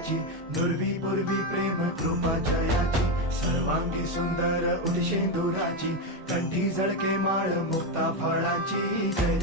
देवाची, दुर्वी पूर्वी प्रेम कृपा जयाची, सर्वांगी सुंदर उठी शेंदुराची, कंठी झळके माळ मुक्ता फळाची, जय